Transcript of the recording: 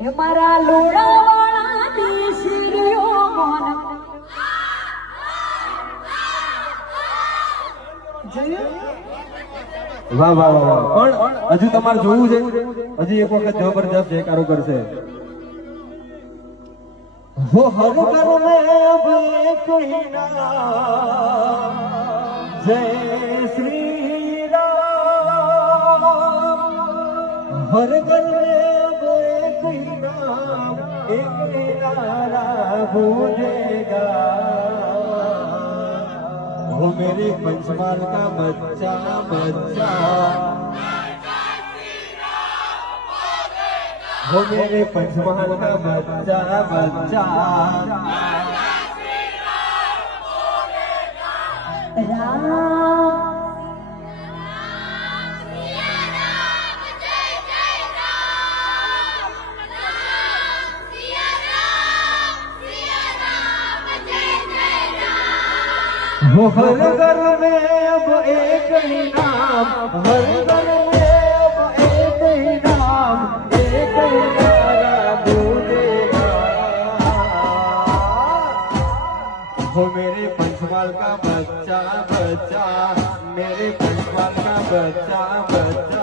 એ મારા લોડાવાળાની શીરીઓ મોન વાહ વાહ વાહ પણ હજુ તમારે જોવું છે હજી એક વખત જબરજસ્ત જયકારો કરશે वो हर घर में अब एक ही नाम जय श्री राम हर घर में अब एक ही नाम एक नारा गूंजेगा वो मेरे पंचमाल का बच्चा बच्चा वो मेरे पंचमहल का बच्चा बच्चा वो हर घर में अब एक ही नाम हर घर में अब एक ही नाम एक ही नारा गूंजेगा वो मेरे पंचमाल का बच्चा बच्चा मेरे पंचमाल का बच्चा बच्चा